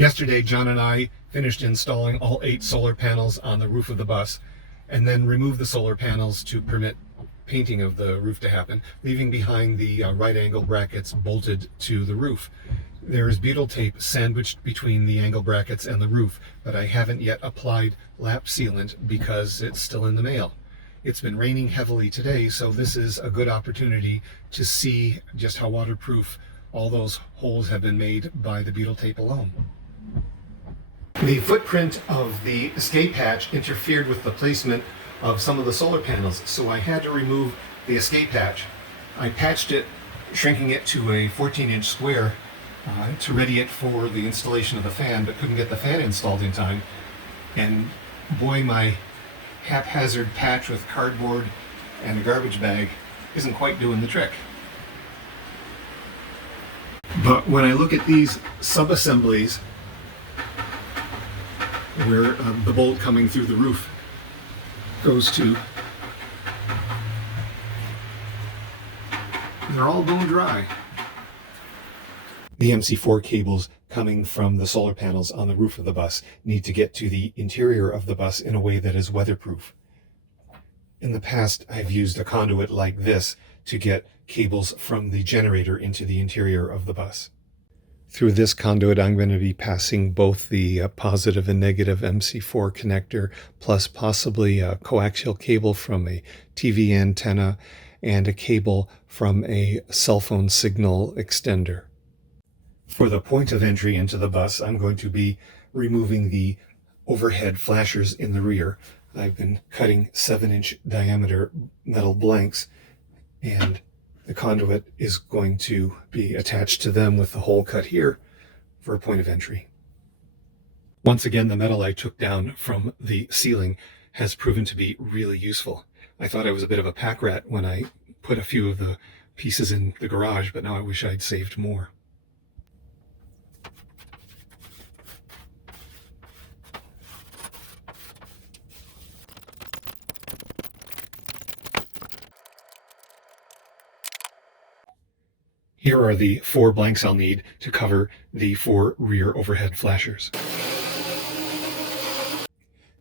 Yesterday, John and I finished installing all 8 solar panels on the roof of the bus, and then removed the solar panels to permit painting of the roof to happen, leaving behind the right angle brackets bolted to the roof. There is butyl tape sandwiched between the angle brackets and the roof, but I haven't yet applied lap sealant because it's still in the mail. It's been raining heavily today, so this is a good opportunity to see just how waterproof all those holes have been made by the butyl tape alone. The footprint of the escape hatch interfered with the placement of some of the solar panels, so I had to remove the escape hatch. I patched it, shrinking it to a 14-inch square to ready it for the installation of the fan, but couldn't get the fan installed in time. And boy, my haphazard patch with cardboard and a garbage bag isn't quite doing the trick. But when I look at these sub-assemblies, where the bolt coming through the roof goes to, they're all bone dry. The MC4 cables coming from the solar panels on the roof of the bus need to get to the interior of the bus in a way that is weatherproof. In the past, I've used a conduit like this to get cables from the generator into the interior of the bus. Through this conduit, I'm going to be passing both the positive and negative MC4 connector, plus possibly a coaxial cable from a TV antenna and a cable from a cell phone signal extender. For the point of entry into the bus, I'm going to be removing the overhead flashers in the rear. I've been cutting 7-inch diameter metal blanks, and the conduit is going to be attached to them with the hole cut here for a point of entry. Once again, the metal I took down from the ceiling has proven to be really useful. I thought I was a bit of a pack rat when I put a few of the pieces in the garage, but now I wish I'd saved more. Here are the 4 blanks I'll need to cover the 4 rear overhead flashers.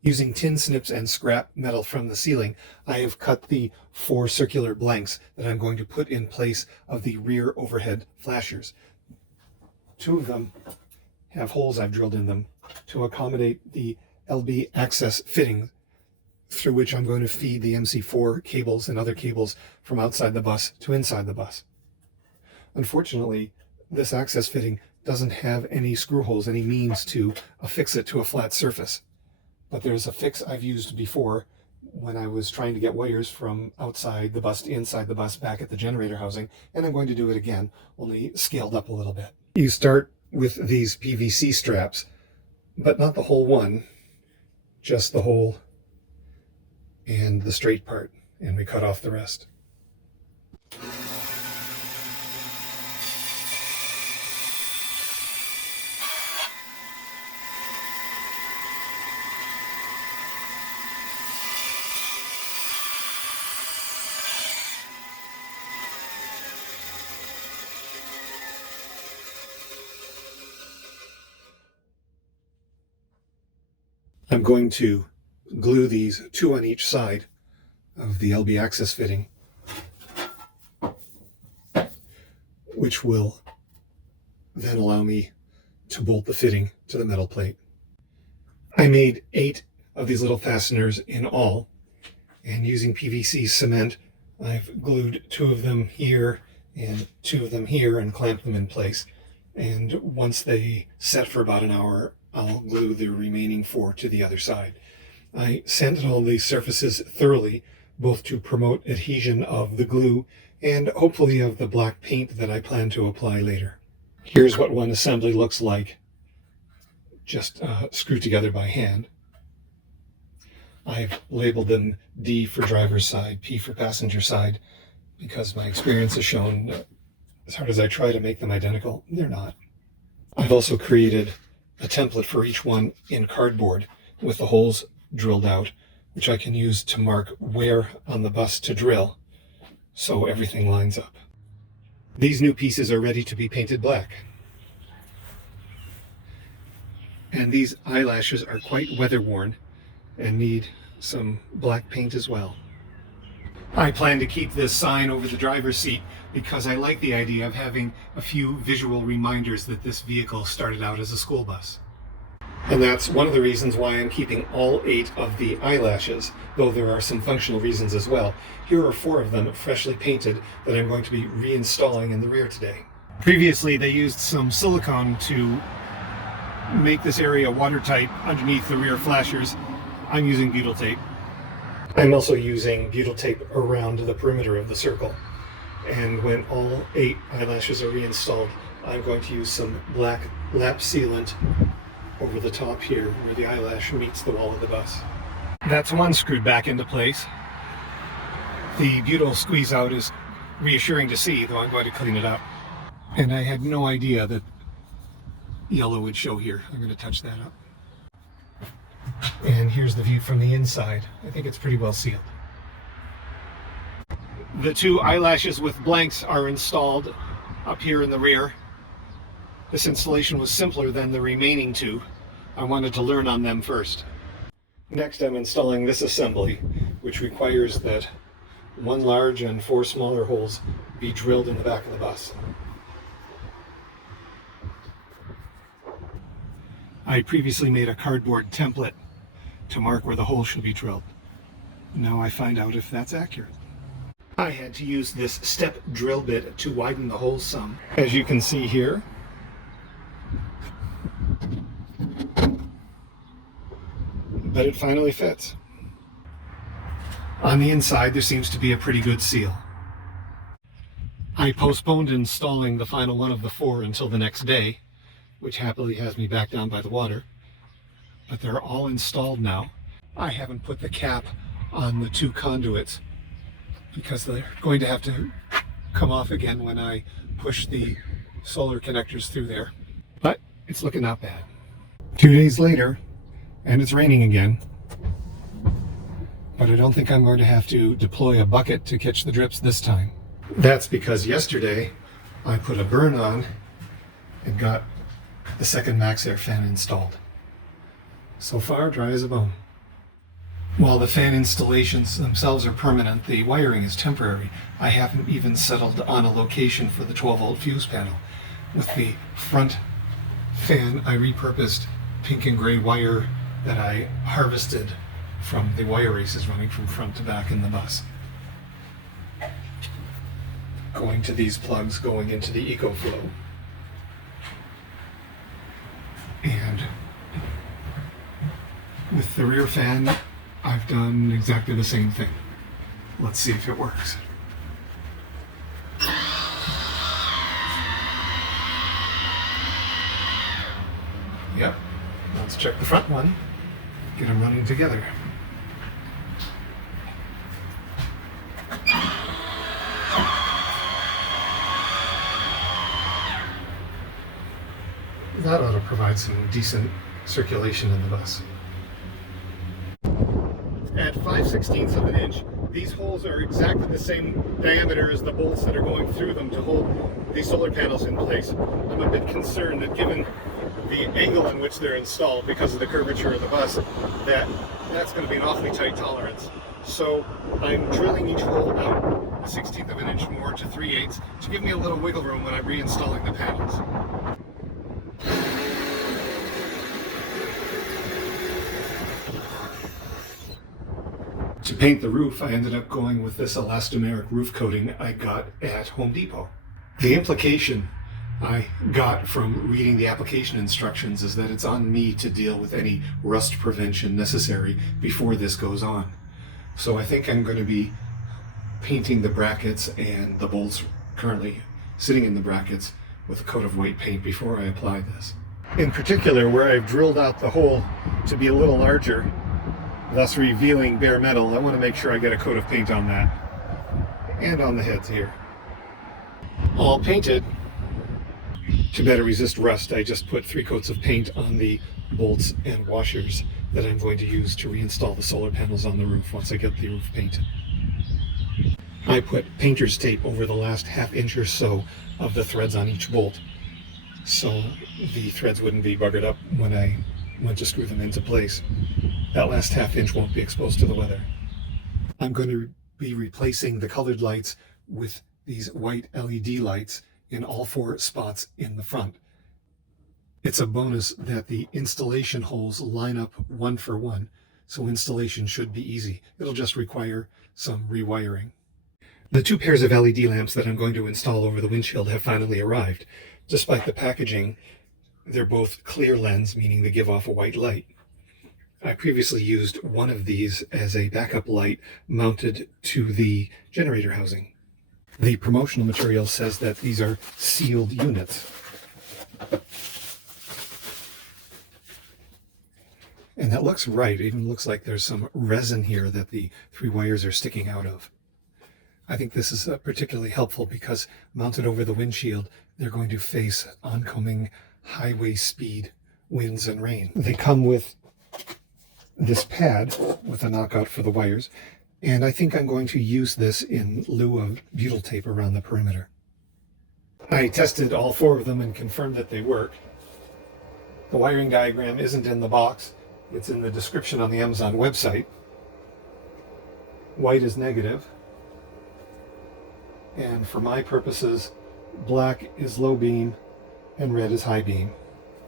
Using tin snips and scrap metal from the ceiling, I have cut the 4 circular blanks that I'm going to put in place of the rear overhead flashers. 2 of them have holes I've drilled in them to accommodate the LB access fitting through which I'm going to feed the MC4 cables and other cables from outside the bus to inside the bus. Unfortunately, this access fitting doesn't have any screw holes, any means to affix it to a flat surface. But there's a fix I've used before when I was trying to get wires from outside the bus to inside the bus back at the generator housing, and I'm going to do it again, only scaled up a little bit. You start with these PVC straps, but not the whole one, just the hole and the straight part, and we cut off the rest. I'm going to glue these 2 on each side of the LB access fitting, which will then allow me to bolt the fitting to the metal plate. I made 8 of these little fasteners in all, and using PVC cement, I've glued 2 of them here and 2 of them here and clamped them in place. And once they set for about an hour, I'll glue the remaining 4 to the other side. I sanded all these surfaces thoroughly, both to promote adhesion of the glue and hopefully of the black paint that I plan to apply later. Here's what one assembly looks like, just screwed together by hand. I've labeled them D for driver's side, P for passenger side, because my experience has shown that as hard as I try to make them identical, they're not. I've also created a template for each one in cardboard with the holes drilled out, which I can use to mark where on the bus to drill, so everything lines up. These new pieces are ready to be painted black. And these eyelashes are quite weather worn and need some black paint as well. I plan to keep this sign over the driver's seat because I like the idea of having a few visual reminders that this vehicle started out as a school bus. And that's one of the reasons why I'm keeping all 8 of the eyelashes, though there are some functional reasons as well. Here are 4 of them freshly painted that I'm going to be reinstalling in the rear today. Previously, they used some silicone to make this area watertight underneath the rear flashers. I'm using butyl tape. I'm also using butyl tape around the perimeter of the circle. And when all 8 eyelashes are reinstalled, I'm going to use some black lap sealant over the top here where the eyelash meets the wall of the bus. That's one screwed back into place. The butyl squeeze out is reassuring to see, though I'm going to clean it up. And I had no idea that yellow would show here. I'm going to touch that up. And here's the view from the inside. I think it's pretty well sealed. The 2 eyelashes with blanks are installed up here in the rear. This installation was simpler than the remaining 2. I wanted to learn on them first. Next, I'm installing this assembly, which requires that 1 large and 4 smaller holes be drilled in the back of the bus. I previously made a cardboard template to mark where the hole should be drilled. Now I find out if that's accurate. I had to use this step drill bit to widen the holes some. As you can see here, but it finally fits. On the inside, there seems to be a pretty good seal. I postponed installing the final one of the 4 until the next day, which happily has me back down by the water. But they're all installed now. I haven't put the cap on the 2 conduits because they're going to have to come off again when I push the solar connectors through there. But it's looking not bad. 2 days later, and it's raining again. But I don't think I'm going to have to deploy a bucket to catch the drips this time. That's because yesterday I put a burn on and got the second max air fan installed. So far, dry as a bone. While the fan installations themselves are permanent, the wiring is temporary. I haven't even settled on a location for the 12-volt fuse panel. With the front fan, I repurposed pink and gray wire that I harvested from the wire races running from front to back in the bus. Going to these plugs going into the EcoFlow. And with the rear fan, I've done exactly the same thing. Let's see if it works. Yep. Let's check the front one. Get them running together. That ought to provide some decent circulation in the bus. At 5/16 of an inch, these holes are exactly the same diameter as the bolts that are going through them to hold these solar panels in place. I'm a bit concerned that given the angle in which they're installed because of the curvature of the bus, that's going to be an awfully tight tolerance. So I'm drilling each hole out a 1/16 of an inch more to 3/8 to give me a little wiggle room when I'm reinstalling the panels. To paint the roof, I ended up going with this elastomeric roof coating I got at Home Depot. The implication I got from reading the application instructions is that it's on me to deal with any rust prevention necessary before this goes on. So I think I'm going to be painting the brackets and the bolts currently sitting in the brackets with a coat of white paint before I apply this. In particular, where I've drilled out the hole to be a little larger, thus revealing bare metal, I want to make sure I get a coat of paint on that and on the heads here. All painted. To better resist rust, I just put 3 coats of paint on the bolts and washers that I'm going to use to reinstall the solar panels on the roof once I get the roof painted. I put painter's tape over the last 1/2 inch or so of the threads on each bolt, so the threads wouldn't be buggered up when I when to screw them into place. That last half inch won't be exposed to the weather. I'm going to be replacing the colored lights with these white LED lights in all 4 spots in the front. It's a bonus that the installation holes line up 1 for 1, so installation should be easy. It'll just require some rewiring. The 2 pairs of LED lamps that I'm going to install over the windshield have finally arrived. Despite the packaging, they're both clear lens, meaning they give off a white light. I previously used one of these as a backup light mounted to the generator housing. The promotional material says that these are sealed units. And that looks right. It even looks like there's some resin here that the 3 wires are sticking out of. I think this is particularly helpful because mounted over the windshield, they're going to face oncoming highway speed winds and rain. They come with this pad with a knockout for the wires, and I think I'm going to use this in lieu of butyl tape around the perimeter. I tested all 4 of them and confirmed that they work. The wiring diagram isn't in the box. It's in the description on the Amazon website. White is negative. And for my purposes, black is low beam and red is high beam.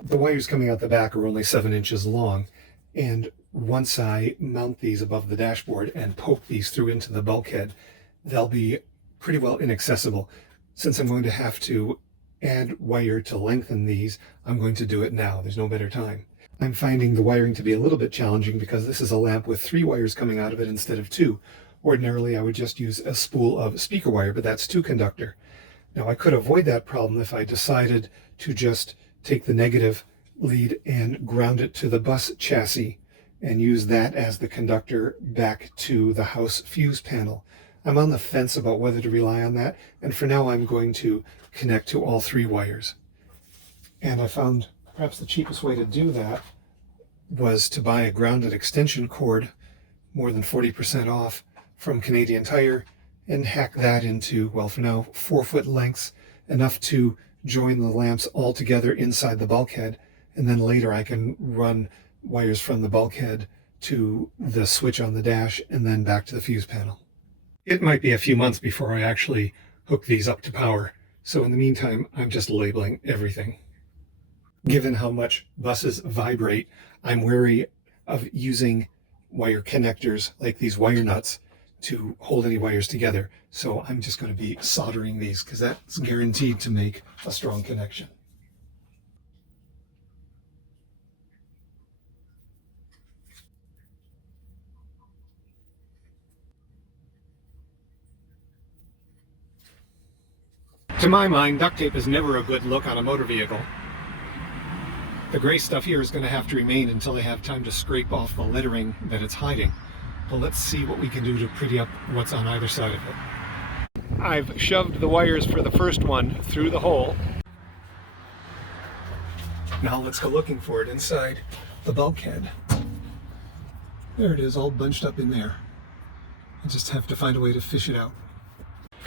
The wires coming out the back are only 7 inches long, and once I mount these above the dashboard and poke these through into the bulkhead, they'll be pretty well inaccessible. Since I'm going to have to add wire to lengthen these, I'm going to do it now. There's no better time. I'm finding the wiring to be a little bit challenging because this is a lamp with 3 wires coming out of it instead of 2. Ordinarily, I would just use a spool of speaker wire, but that's 2 conductor. Now, I could avoid that problem if I decided to just take the negative lead and ground it to the bus chassis and use that as the conductor back to the house fuse panel. I'm on the fence about whether to rely on that, and for now I'm going to connect to all 3 wires. And I found perhaps the cheapest way to do that was to buy a grounded extension cord, more than 40% off, from Canadian Tire, and hack that into, well, for now, 4-foot lengths, enough to join the lamps all together inside the bulkhead, and then later I can run wires from the bulkhead to the switch on the dash and then back to the fuse panel. It might be a few months before I actually hook these up to power, so in the meantime, I'm just labeling everything. Given how much buses vibrate, I'm wary of using wire connectors like these wire nuts to hold any wires together. So I'm just going to be soldering these because that's guaranteed to make a strong connection. To my mind, duct tape is never a good look on a motor vehicle. The gray stuff here is going to have to remain until I have time to scrape off the lettering that it's hiding. But let's see what we can do to pretty up what's on either side of it. I've shoved the wires for the first one through the hole. Now let's go looking for it inside the bulkhead. There it is, all bunched up in there. I just have to find a way to fish it out.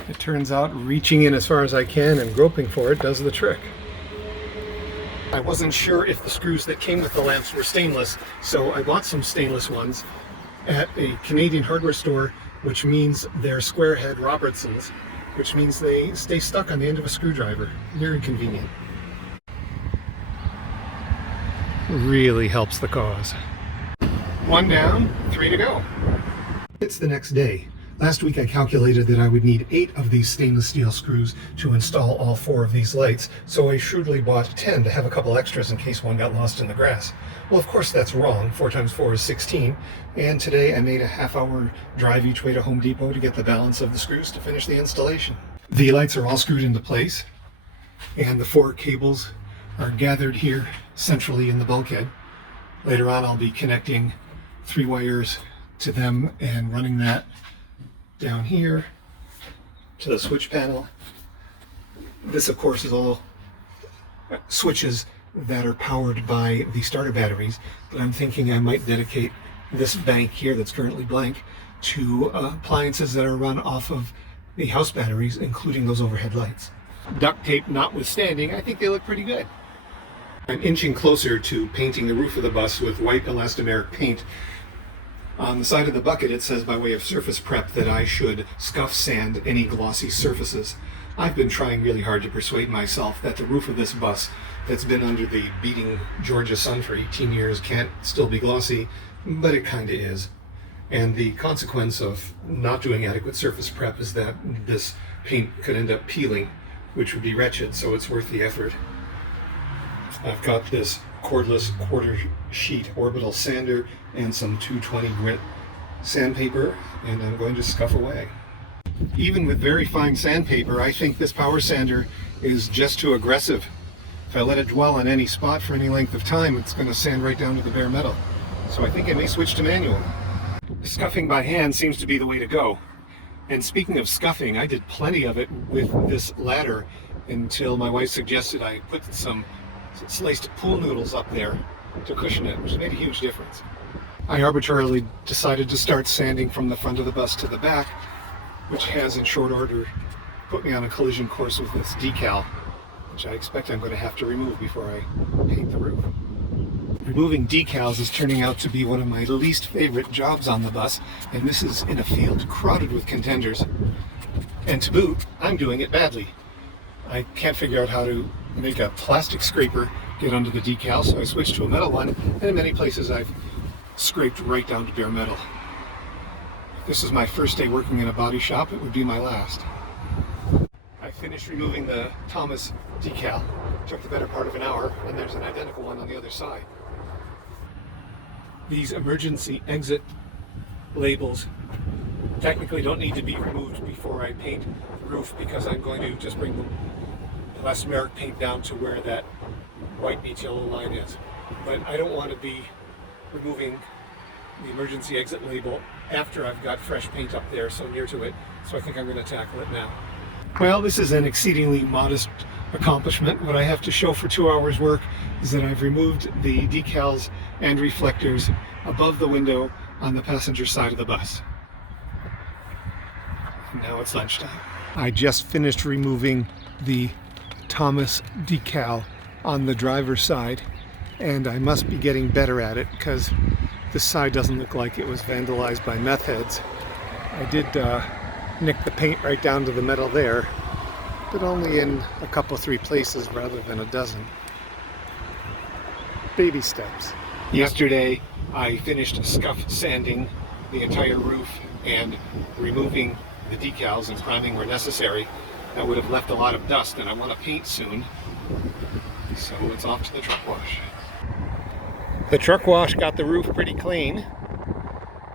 It turns out reaching in as far as I can and groping for it does the trick. I wasn't sure if the screws that came with the lamps were stainless, so I bought some stainless ones at a Canadian hardware store, which means they're square head Robertsons, which means they stay stuck on the end of a screwdriver. Very convenient. Really helps the cause. 1 down, 3 to go. It's the next day. Last week I calculated that I would need 8 of these stainless steel screws to install all 4 of these lights, so I shrewdly bought 10 to have a couple extras in case one got lost in the grass. Well, of course that's wrong. 4 times 4 is 16, and today I made a half-hour drive each way to Home Depot to get the balance of the screws to finish the installation. The lights are all screwed into place, and the 4 cables are gathered here centrally in the bulkhead. Later on I'll be connecting 3 wires to them and running that down here to the switch panel. This, of course, is all switches that are powered by the starter batteries, but I'm thinking I might dedicate this bank here that's currently blank to appliances that are run off of the house batteries, including those overhead lights. Duct tape notwithstanding, I think they look pretty good. I'm inching closer to painting the roof of the bus with white elastomeric paint. On the side of the bucket it says by way of surface prep that I should scuff sand any glossy surfaces. I've been trying really hard to persuade myself that the roof of this bus that's been under the beating Georgia sun for 18 years can't still be glossy, but it kinda is. And the consequence of not doing adequate surface prep is that this paint could end up peeling, which would be wretched, so it's worth the effort. I've got this cordless quarter sheet orbital sander and some 220 grit sandpaper, and I'm going to scuff away. Even with very fine sandpaper, I think this power sander is just too aggressive. If I let it dwell on any spot for any length of time, it's going to sand right down to the bare metal. So I think I may switch to manual. Scuffing by hand seems to be the way to go. And speaking of scuffing, I did plenty of it with this ladder until my wife suggested I put some sliced pool noodles up there to cushion it, which made a huge difference. I arbitrarily decided to start sanding from the front of the bus to the back, which has in short order put me on a collision course with this decal, which I expect I'm going to have to remove before I paint the roof. Removing decals is turning out to be one of my least favorite jobs on the bus, and this is in a field crowded with contenders. And to boot, I'm doing it badly. I can't figure out how to make a plastic scraper get under the decal, so I switched to a metal one, and in many places I've scraped right down to bare metal. If this is my first day working in a body shop, it would be my last. I finished removing the Thomas decal. It took the better part of an hour, and there's an identical one on the other side. These emergency exit labels technically don't need to be removed before I paint the roof, because I'm going to just bring the elastomeric paint down to where that white meets yellow line is. But I don't want to be removing the emergency exit label after I've got fresh paint up there so near to it, so I think I'm going to tackle it now. Well, this is an exceedingly modest accomplishment. What I have to show for 2 hours work is that I've removed the decals and reflectors above the window on the passenger side of the bus. Now it's lunchtime. I just finished removing the Thomas decal on the driver's side, and I must be getting better at it because this side doesn't look like it was vandalized by meth heads. I did nick the paint right down to the metal there, but only in a couple, 3 places rather than a dozen. Baby steps. Yesterday I finished scuff sanding the entire roof and removing the decals and priming where necessary. That would have left a lot of dust, and I want to paint soon, so it's off to the truck wash. The truck wash got the roof pretty clean,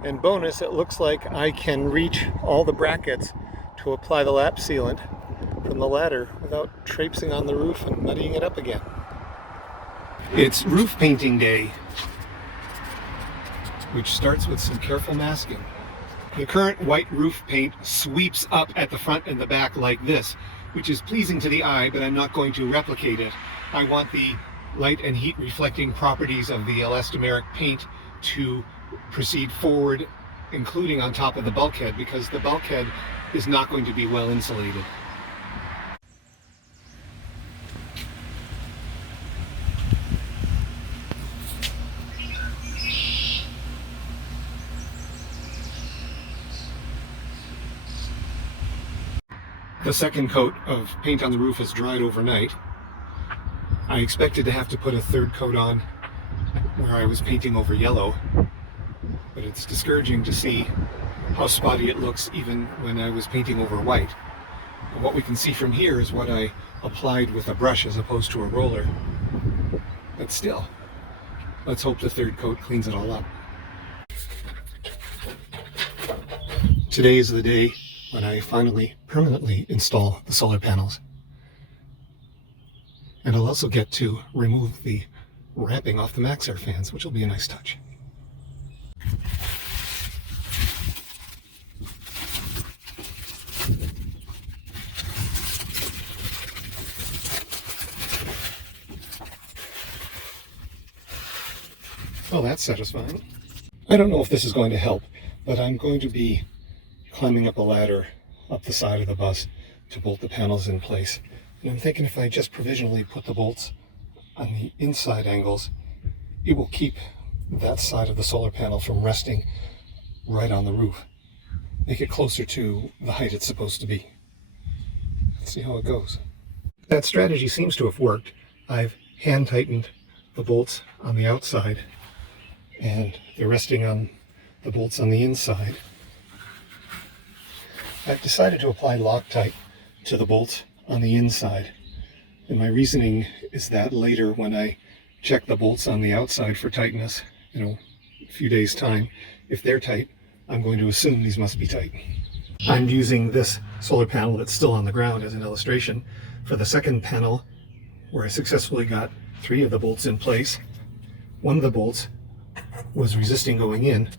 and bonus, it looks like I can reach all the brackets to apply the lap sealant from the ladder without traipsing on the roof and muddying it up again. It's roof painting day, which starts with some careful masking. The current white roof paint sweeps up at the front and the back like this, which is pleasing to the eye, but I'm not going to replicate it. I want the light and heat reflecting properties of the elastomeric paint to proceed forward, including on top of the bulkhead, because the bulkhead is not going to be well insulated. The second coat of paint on the roof has dried overnight. I expected to have to put a third coat on where I was painting over yellow, but it's discouraging to see how spotty it looks even when I was painting over white. And what we can see from here is what I applied with a brush as opposed to a roller. But still, let's hope the third coat cleans it all up. Today is the day when I finally permanently install the solar panels. And I'll also get to remove the wrapping off the Maxair fans, which will be a nice touch. Well, that's satisfying. I don't know if this is going to help, but I'm going to be climbing up a ladder up the side of the bus to bolt the panels in place. And I'm thinking if I just provisionally put the bolts on the inside angles, it will keep that side of the solar panel from resting right on the roof. Make it closer to the height it's supposed to be. Let's see how it goes. That strategy seems to have worked. I've hand tightened the bolts on the outside and they're resting on the bolts on the inside. I've decided to apply Loctite to the bolts on the inside. And my reasoning is that later when I check the bolts on the outside for tightness, a few days' time, if they're tight, I'm going to assume these must be tight. I'm using this solar panel that's still on the ground as an illustration. For the second panel, where I successfully got 3 of the bolts in place, one of the bolts was resisting going in,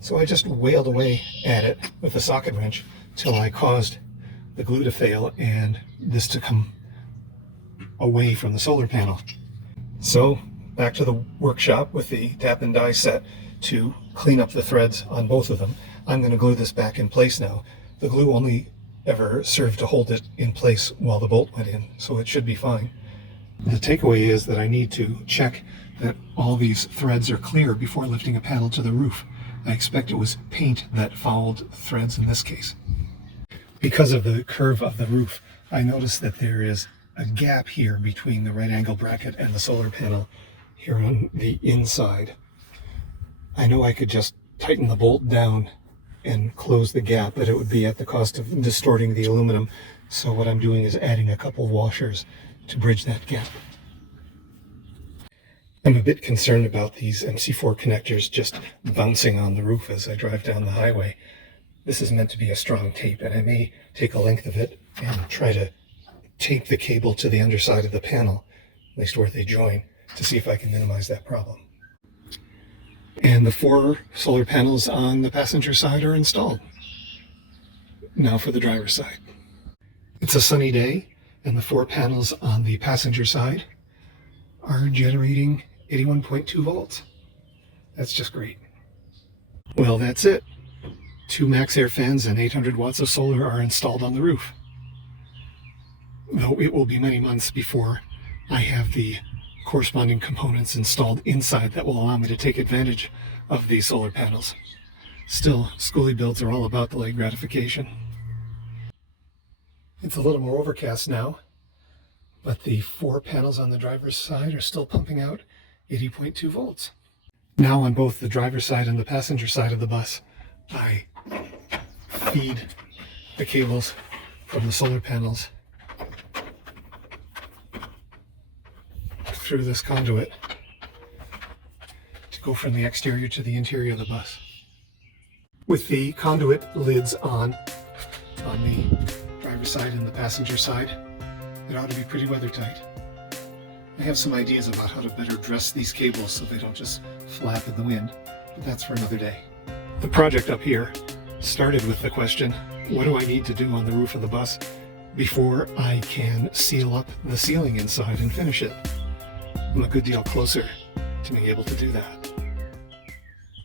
so I just wailed away at it with a socket wrench till I caused the glue to fail and this to come away from the solar panel. So back to the workshop with the tap and die set to clean up the threads on both of them. I'm going to glue this back in place now. The glue only ever served to hold it in place while the bolt went in, so it should be fine. The takeaway is that I need to check that all these threads are clear before lifting a panel to the roof. I expect it was paint that fouled threads in this case. Because of the curve of the roof, I noticed that there is a gap here between the right angle bracket and the solar panel here on the inside. I know I could just tighten the bolt down and close the gap, but it would be at the cost of distorting the aluminum. So what I'm doing is adding a couple washers to bridge that gap. I'm a bit concerned about these MC4 connectors just bouncing on the roof as I drive down the highway. This is meant to be a strong tape, and I may take a length of it and try to tape the cable to the underside of the panel, at least where they join, to see if I can minimize that problem. And the 4 solar panels on the passenger side are installed. Now for the driver's side. It's a sunny day, and the 4 panels on the passenger side are generating 81.2 volts. That's just great. Well, that's it. 2 max air fans and 800 watts of solar are installed on the roof. Though it will be many months before I have the corresponding components installed inside that will allow me to take advantage of these solar panels. Still, schoolie builds are all about delayed gratification. It's a little more overcast now, but the 4 panels on the driver's side are still pumping out 80.2 volts. Now on both the driver's side and the passenger side of the bus, I feed the cables from the solar panels through this conduit to go from the exterior to the interior of the bus. With the conduit lids on the driver's side and the passenger side, it ought to be pretty weather tight. I have some ideas about how to better dress these cables so they don't just flap in the wind, but that's for another day. The project up here started with the question, what do I need to do on the roof of the bus before I can seal up the ceiling inside and finish it? I'm a good deal closer to being able to do that.